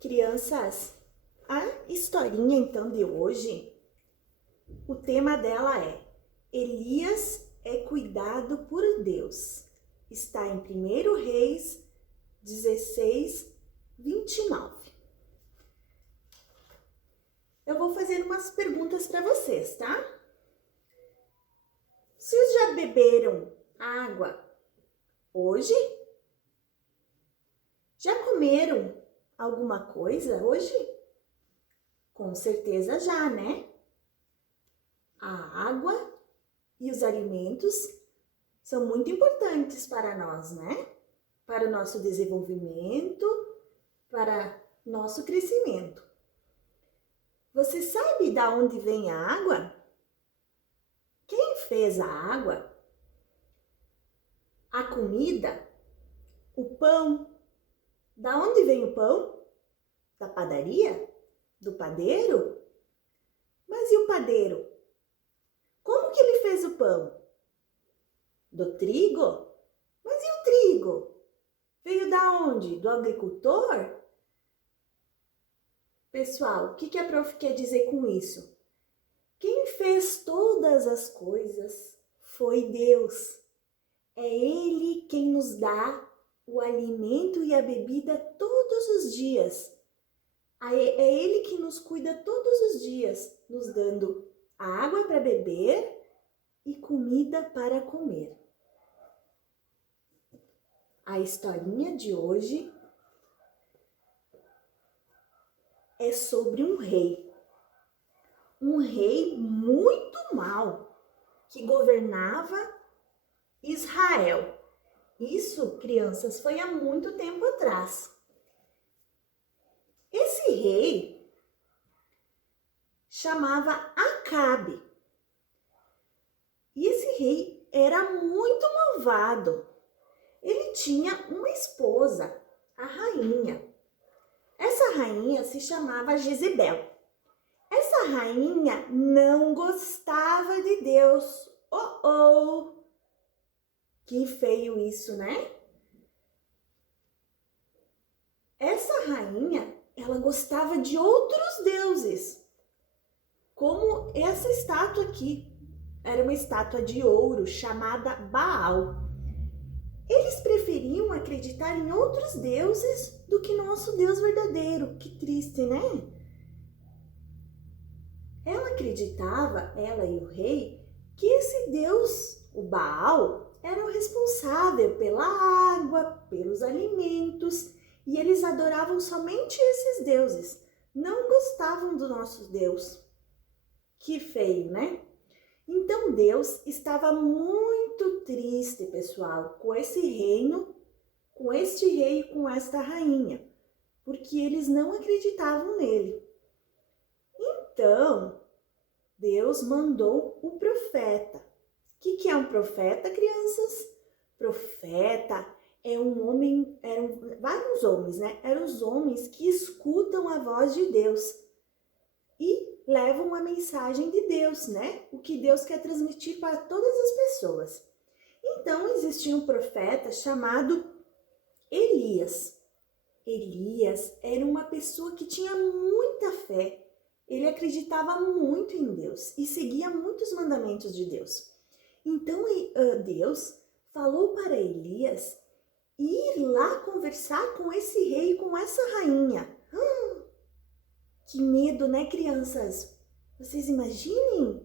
Crianças, a historinha então de hoje, o tema dela é Elias é cuidado por Deus. Está em 1 Reis 16, 29. Eu vou fazer umas perguntas para vocês, tá? Vocês já beberam água hoje? Já comeram alguma coisa hoje? Com certeza já, né? A água e os alimentos são muito importantes para nós, né? Para o nosso desenvolvimento, para nosso crescimento. Você sabe de onde vem a água? Quem fez a água? A comida? O pão? Da onde vem o pão? Da padaria? Do padeiro? Mas e o padeiro? Como que ele fez o pão? Do trigo? Mas e o trigo? Veio da onde? Do agricultor? Pessoal, o que a prof quer dizer com isso? Quem fez todas as coisas foi Deus. É Ele quem nos dá o alimento e a bebida todos os dias. É Ele que nos cuida todos os dias, nos dando água para beber e comida para comer. A historinha de hoje é sobre um rei muito mau que governava Israel. Isso, crianças, foi há muito tempo atrás. Esse rei chamava Acabe. E esse rei era muito malvado. Ele tinha uma esposa, a rainha. Essa rainha se chamava Jezebel. Essa rainha não gostava de Deus. Oh! Que feio isso, né? Essa rainha, ela gostava de outros deuses, como essa estátua aqui. Era uma estátua de ouro chamada Baal. Eles preferiam acreditar em outros deuses do que nosso Deus verdadeiro. Que triste, né? Ela acreditava, ela e o rei, que esse Deus, o Baal, era o responsável pela água, pelos alimentos, e eles adoravam somente esses deuses. Não gostavam do nosso Deus. Que feio, né? Então Deus estava muito triste, pessoal, com esse reino, com este rei e com esta rainha, porque eles não acreditavam nele. Então, Deus mandou o profeta. O que é um profeta, crianças? Profeta é um homem, eram vários homens, né? Eram os homens que escutam a voz de Deus e levam a mensagem de Deus, né? O que Deus quer transmitir para todas as pessoas. Então, existia um profeta chamado Elias. Elias era uma pessoa que tinha muita fé. Ele acreditava muito em Deus e seguia muitos mandamentos de Deus. Então, Deus falou para Elias ir lá conversar com esse rei e com essa rainha. Que medo, né, crianças? Vocês imaginem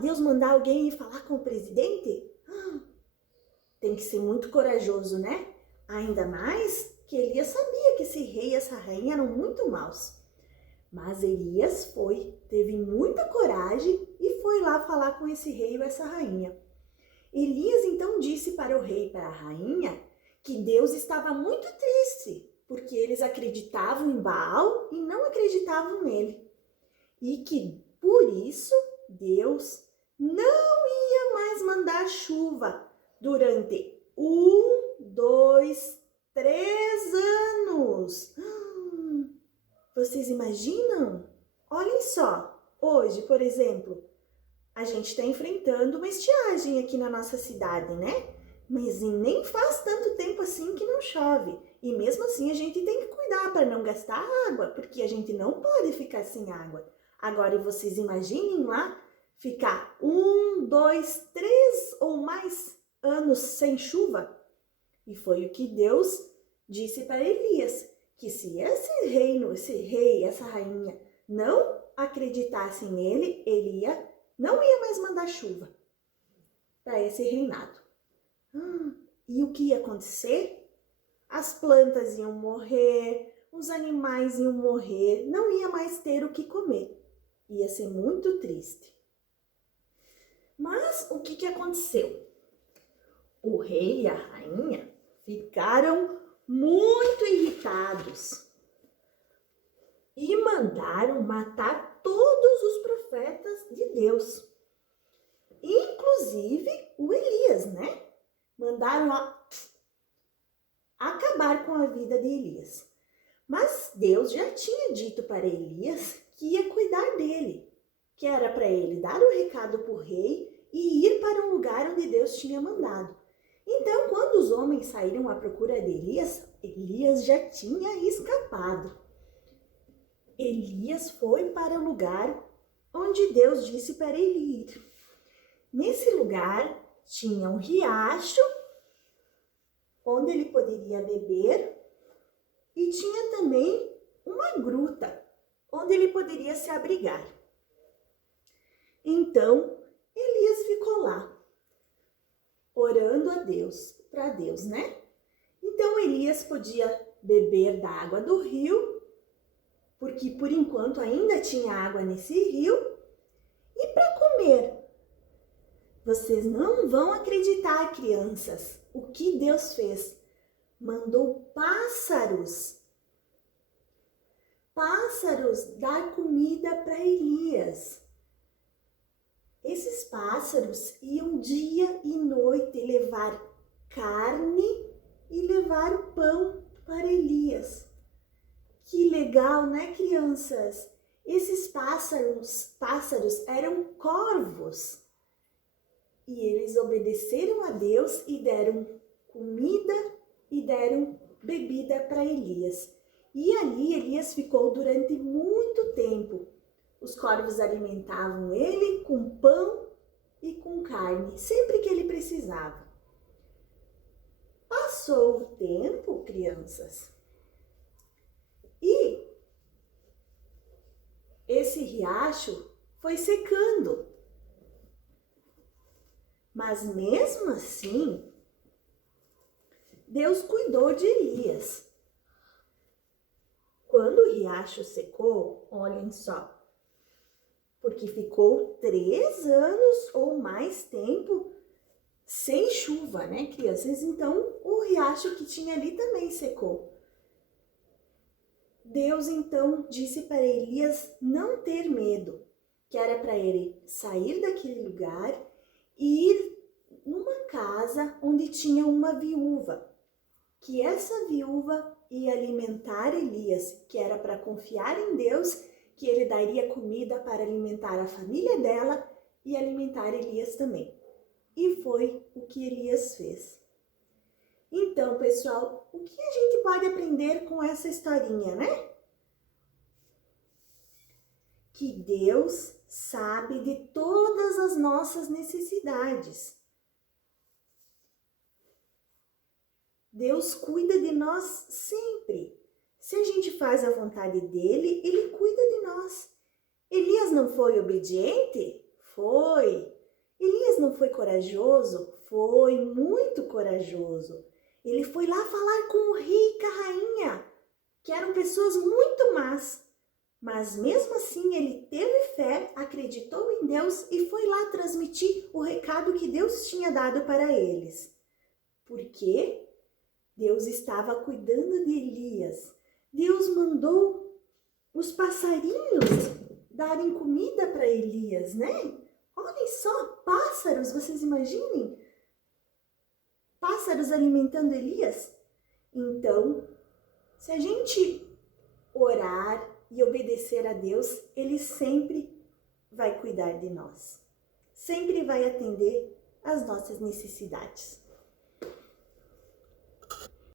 Deus mandar alguém ir falar com o presidente? Tem que ser muito corajoso, né? Ainda mais que Elias sabia que esse rei e essa rainha eram muito maus. Mas Elias teve muita coragem e foi lá falar com esse rei e essa rainha. Elias então disse para o rei e para a rainha que Deus estava muito triste, porque eles acreditavam em Baal e não acreditavam nele. E que, por isso, Deus não ia mais mandar chuva durante 1, 2, 3 anos. Vocês imaginam? Olhem só, hoje, por exemplo, a gente está enfrentando uma estiagem aqui na nossa cidade, né? Mas nem faz tanto tempo assim que não chove. E mesmo assim a gente tem que cuidar para não gastar água, porque a gente não pode ficar sem água. Agora vocês imaginem lá ficar 1, 2, 3 ou mais anos sem chuva. E foi o que Deus disse para Elias, que se esse reino, esse rei, essa rainha não acreditassem nele, não ia mais mandar chuva para esse reinado. E o que ia acontecer? As plantas iam morrer, os animais iam morrer, não ia mais ter o que comer. Ia ser muito triste. Mas o que aconteceu? O rei e a rainha ficaram muito irritados e mandaram matar todos os profetas de Deus, inclusive o Elias, né? Mandaram acabar com a vida de Elias. Mas Deus já tinha dito para Elias que ia cuidar dele, que era para ele dar o recado para o rei e ir para um lugar onde Deus tinha mandado. Então, quando os homens saíram à procura de Elias, Elias já tinha escapado. Elias foi para o lugar onde Deus disse para ele ir. Nesse lugar tinha um riacho onde ele poderia beber e tinha também uma gruta onde ele poderia se abrigar. Então, Elias ficou lá, orando a Deus, para Deus, né? Então, Elias podia beber da água do rio, porque por enquanto ainda tinha água nesse rio, e para comer. Vocês não vão acreditar, crianças, o que Deus fez. Mandou pássaros dar comida para Elias. Esses pássaros iam dia e noite levar carne e levar pão para Elias. Que legal, né, crianças? Esses pássaros eram corvos. E eles obedeceram a Deus e deram comida e deram bebida para Elias. E ali Elias ficou durante muito tempo. Os corvos alimentavam ele com pão e com carne, sempre que ele precisava. Passou o tempo, crianças, e esse riacho foi secando. Mas mesmo assim, Deus cuidou de Elias. Quando o riacho secou, olhem só, porque ficou 3 anos ou mais tempo sem chuva, né, crianças? Então, o riacho que tinha ali também secou. Deus então disse para Elias não ter medo, que era para ele sair daquele lugar e ir numa casa onde tinha uma viúva, que essa viúva ia alimentar Elias, que era para confiar em Deus, que ele daria comida para alimentar a família dela e alimentar Elias também. E foi o que Elias fez. Então, pessoal, o que a gente pode aprender com essa historinha, né? Que Deus sabe de todas as nossas necessidades. Deus cuida de nós sempre. Se a gente faz a vontade dele, ele cuida de nós. Elias não foi obediente? Foi. Elias não foi corajoso? Foi muito corajoso. Ele foi lá falar com o rei e com a rainha, que eram pessoas muito más. Mas mesmo assim ele teve fé, acreditou em Deus e foi lá transmitir o recado que Deus tinha dado para eles. Porque Deus estava cuidando de Elias. Deus mandou os passarinhos darem comida para Elias, né? Olhem só, pássaros, vocês imaginem? Pássaros alimentando Elias? Então, se a gente orar e obedecer a Deus, ele sempre vai cuidar de nós. Sempre vai atender às nossas necessidades.